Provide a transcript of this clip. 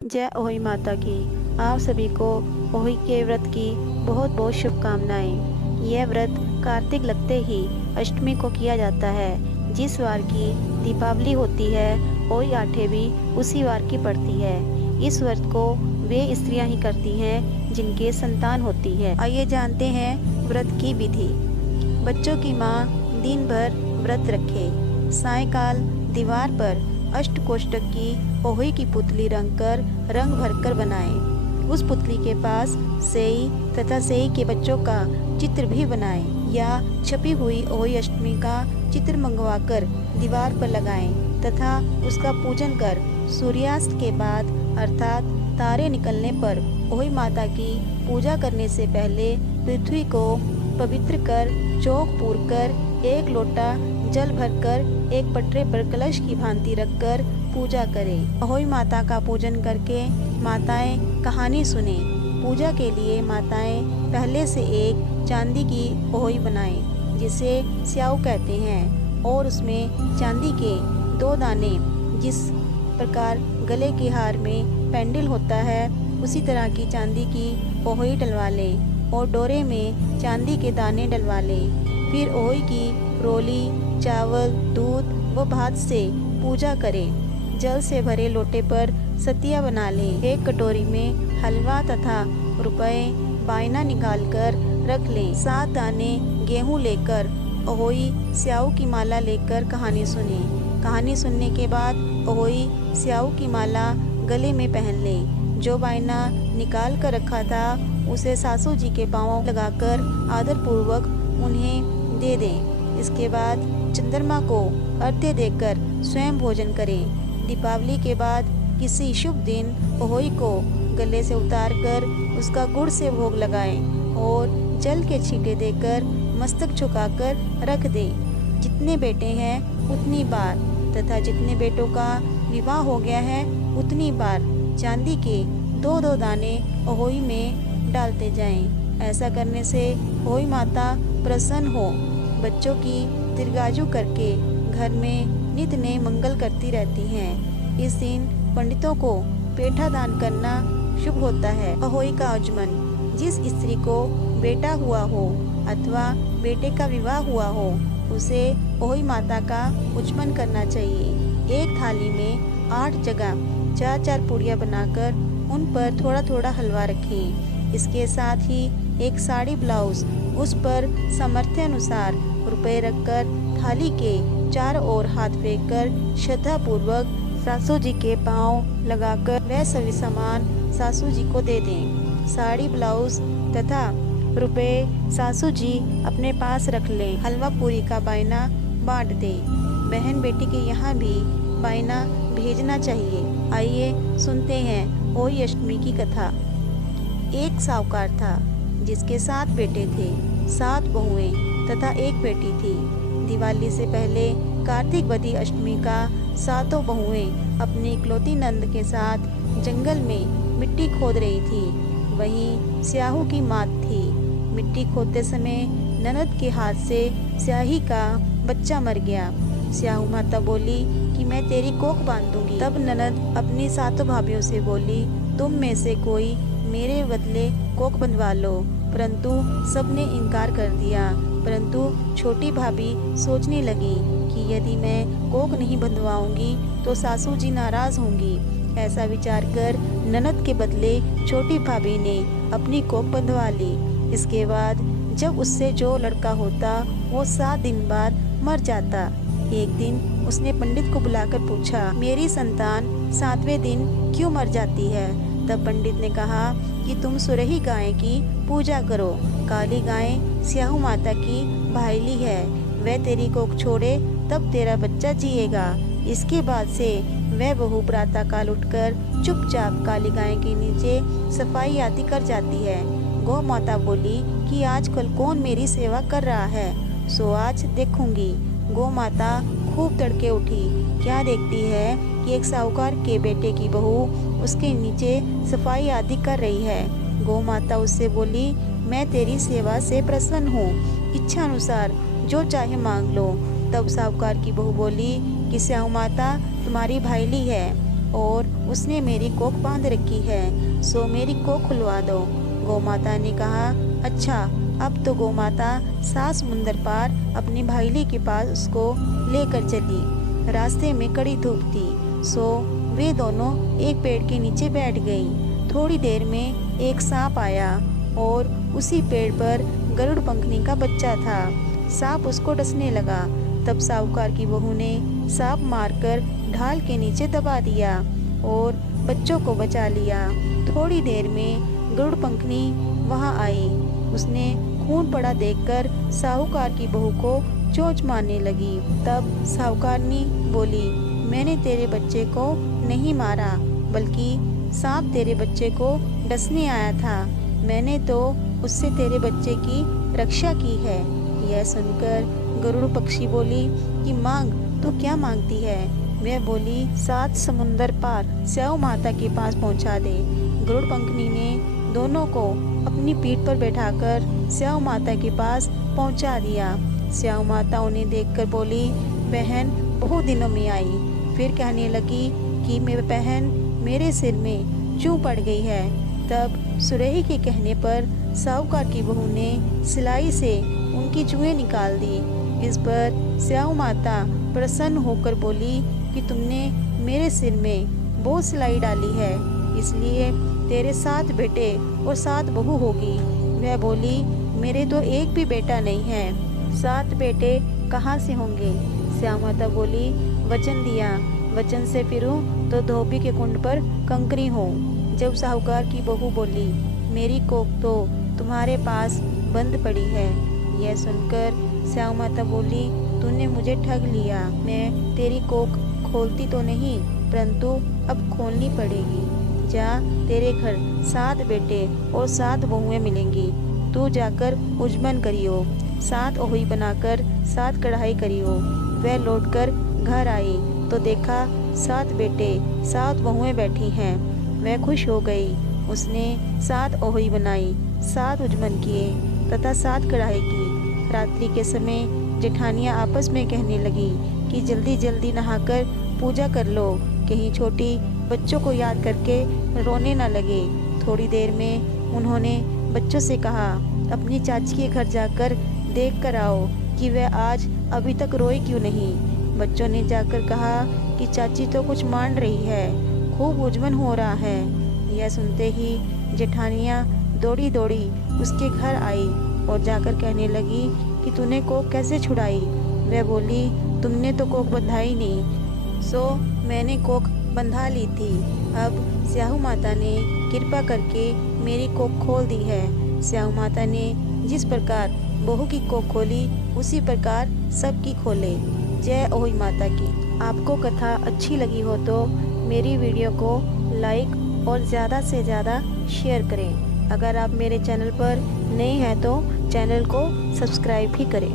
जय ओही माता की। आप सभी को ओही के व्रत की बहुत बहुत शुभकामनाएं। यह व्रत कार्तिक लगते ही अष्टमी को किया जाता है। जिस वार की दीपावली होती है ओही आठे भी उसी वार की पड़ती है। इस व्रत को वे स्त्रियां ही करती हैं जिनके संतान होती है। आइए जानते हैं व्रत की विधि। बच्चों की माँ दिन भर व्रत रखे। सायंकाल दीवार पर अष्टकोष्ठक की ओही की पुतली रंग भरकर बनाएं। उस पुतली के पास सेई तथा सेई के बच्चों का चित्र भी बनाएं या छपी हुई ओही अष्टमी का चित्र मंगवाकर दीवार पर लगाएं तथा उसका पूजन कर सूर्यास्त के बाद अर्थात तारे निकलने पर ओही माता की पूजा करने से पहले पृथ्वी को पवित्र कर चौक पूर कर एक लोटा जल भरकर एक पटरे पर कलश की भांति रखकर पूजा करें। अहोई माता का पूजन करके माताएं कहानी सुने। पूजा के लिए माताएं पहले से एक चांदी की अहोई बनाएं जिसे स्याऊ कहते हैं और उसमें चांदी के 2 दाने, जिस प्रकार गले के हार में पेंडल होता है उसी तरह की चांदी की अहोई डलवा लें और डोरे में चांदी के दाने डलवा लें। फिर ओही की रोली, चावल, दूध व भात से पूजा करें। जल से भरे लोटे पर सतिया बना लें। एक कटोरी में हलवा तथा रुपए बायना निकालकर रख लें। 7 दाने गेहूं लेकर ओही स्याऊ की माला लेकर कहानी सुने। कहानी सुनने के बाद ओही स्याऊ की माला गले में पहन लें। जो बायना निकाल कर रखा था उसे सासू जी के पांव लगाकर आदर पूर्वक उन्हें दे दें। इसके बाद चंद्रमा को अर्घ्य देकर स्वयं भोजन करें। दीपावली के बाद किसी शुभ दिन ओही को गले से उतारकर उसका गुड़ से भोग लगाएं और जल के छींटे देकर मस्तक झुकाकर रख दें। जितने बेटे हैं उतनी बार तथा जितने बेटों का विवाह हो गया है उतनी बार चांदी के 2-2 दाने ओही में डालते जाएं। ऐसा करने से ओही माता प्रसन्न हो बच्चों की दीर्घायु करके घर में नित नए मंगल करती रहती हैं। इस दिन पंडितों को पेठा दान करना शुभ होता है। अहोई का आचमन, जिस स्त्री को बेटा हुआ हो अथवा बेटे का विवाह हुआ हो उसे ओही माता का उचमन करना चाहिए। एक थाली में 8 जगह 4-4 पूड़ियाँ बनाकर उन पर थोड़ा थोड़ा हलवा रखें। इसके साथ ही एक साड़ी ब्लाउज, उस पर सामर्थ्य अनुसार रुपए रखकर थाली के चारों ओर हाथ फेंक कर श्रद्धा पूर्वक सासू जी के पांव लगाकर वह सभी सामान सासू जी को दे दें। साड़ी ब्लाउज तथा रुपए सासू जी अपने पास रख लें। हलवा पूरी का बायना बांट दें। बहन बेटी के यहाँ भी बायना भेजना चाहिए। आइए सुनते हैं ओही अष्टमी की कथा। एक साहूकार था जिसके 7 बेटे थे, 7 बहुएं तथा एक बेटी थी। दिवाली से पहले कार्तिक बदी अष्टमी का 7 बहुएं अपनी इकलौती नंद के साथ जंगल में मिट्टी खोद रही थी। वहीं स्याहू की मात थी। मिट्टी खोदते समय ननद के हाथ से स्याही का बच्चा मर गया। स्याहू माता बोली कि मैं तेरी कोख बांधूंगी। तब ननद अपनी 7 भाभियों से बोली, तुम में से कोई मेरे बदले कोख बंधवा लो। परंतु सबने इनकार कर दिया। परंतु छोटी भाभी सोचने लगी कि यदि मैं कोख नहीं बंधवाऊंगी तो सासू जी नाराज होंगी। ऐसा विचार कर ननद के बदले छोटी भाभी ने अपनी कोख बंधवा ली। इसके बाद जब उससे जो लड़का होता वो 7 दिन बाद मर जाता। एक दिन उसने पंडित को बुलाकर पूछा, मेरी संतान 7वें दिन क्यों मर जाती है? तब पंडित ने कहा कि तुम सुरही गाय की पूजा करो। काली गाय स्याहू माता की भाईली है। वह तेरी कोख छोड़े तब तेरा बच्चा जिएगा। इसके बाद से वह बहू प्रातः काल उठकर चुपचाप काली गाय के नीचे सफाई आदि कर जाती है। गौ माता बोली कि आजकल कौन मेरी सेवा कर रहा है, सो आज देखूंगी। गौ माता खूब तड़के उठी। क्या देखती है कि एक साहूकार के बेटे की बहू उसके नीचे सफाई आदि कर रही है। गौ माता उससे बोली, मैं तेरी सेवा से प्रसन्न हूँ, इच्छा अनुसार जो चाहे मांग लो। तब साहूकार की बहू बोली कि स्याहू माता तुम्हारी भाईली है और उसने मेरी कोख बांध रखी है, सो मेरी कोख खुलवा दो। गौमाता ने कहा, अच्छा। अब तो गौमाता 7 समुंदर पार अपनी भाईली के पास उसको लेकर चली। रास्ते में कड़ी धूप थी, सो वे दोनों एक पेड़ के नीचे बैठ गई। थोड़ी देर में एक सांप आया और उसी पेड़ पर गरुड़ पंखनी का बच्चा था। सांप उसको डसने लगा। तब साहूकार की बहू ने सांप मारकर ढाल के नीचे दबा दिया और बच्चों को बचा लिया। थोड़ी देर में गरुड़ पंखनी वहां आई। उसने खून पड़ा देखकर साहूकार की बहू को चोंच मारने लगी। तब साहूकारनी बोली, मैंने तेरे बच्चे को नहीं मारा, बल्कि सांप तेरे बच्चे को डसने आया था। मैंने तो उससे तेरे बच्चे की रक्षा की है। यह सुनकर गरुड़ पक्षी बोली कि मांग, तू क्या मांगती है? वह बोली, 7 समुंदर पार स्याऊ माता के पास पहुंचा दे। गरुड़ पंखनी ने दोनों को अपनी पीठ पर बैठाकर स्याऊ माता के पास पहुंचा दिया। स्याऊ माता उन्हें देखकर बोली, बहन बहुत दिनों में आई। फिर कहने लगी कि मेरी बहन मेरे सिर में चूं पड़ गई है। तब सुरही के कहने पर साहूकार की बहू ने सिलाई से उनकी जुएं निकाल दी। इस पर स्याऊ माता प्रसन्न होकर बोली कि तुमने मेरे सिर में बहुत सिलाई डाली है, इसलिए तेरे 7 बेटे और 7 बहू होगी। वह बोली, मेरे तो एक भी बेटा नहीं है, 7 बेटे कहाँ से होंगे? स्याऊ माता बोली, वचन दिया, वचन से फिरूं तो धोबी के कुंड पर कंकरी हूँ। जब साहूकार की बहू बोली, मेरी कोख तो तुम्हारे पास बंद पड़ी है। यह सुनकर स्याऊ माता बोली, तूने मुझे ठग लिया। मैं तेरी कोख खोलती तो नहीं, परंतु अब खोलनी पड़ेगी। जा, तेरे घर 7 बेटे और 7 बहुएं मिलेंगी। तू जाकर उजमन करियो, 7 ओही बनाकर 7 कढ़ाई करियो। वह लौटकर घर आई तो देखा 7 बेटे 7 बहुएं बैठी हैं। वह खुश हो गई। उसने 7 ओही बनाई, 7 उजमन किए तथा 7 कढ़ाई की। रात्रि के समय जेठानियाँ आपस में कहने लगी कि जल्दी जल्दी नहाकर पूजा कर लो, कहीं छोटी बच्चों को याद करके रोने न लगे। थोड़ी देर में उन्होंने बच्चों से कहा, अपनी चाची के घर जाकर देख कर आओ कि वह आज अभी तक रोई क्यों नहीं। बच्चों ने जाकर कहा कि चाची तो कुछ मान रही है, खूब उजमन हो रहा है। यह सुनते ही जेठानियाँ दौड़ी दौड़ी उसके घर आई और जाकर कहने लगी कि तूने कोख कैसे छुड़ाई? वह बोली, तुमने तो कोख बंधाई नहीं, सो मैंने कोख बंधा ली थी। अब स्याहू माता ने कृपा करके मेरी कोख खोल दी है। स्याहू माता ने जिस प्रकार बहू की कोख खोली, उसी प्रकार सबकी खोले। जय ओही माता की। आपको कथा अच्छी लगी हो तो मेरी वीडियो को लाइक और ज़्यादा से ज़्यादा शेयर करें। अगर आप मेरे चैनल पर नए हैं तो चैनल को सब्सक्राइब भी करें।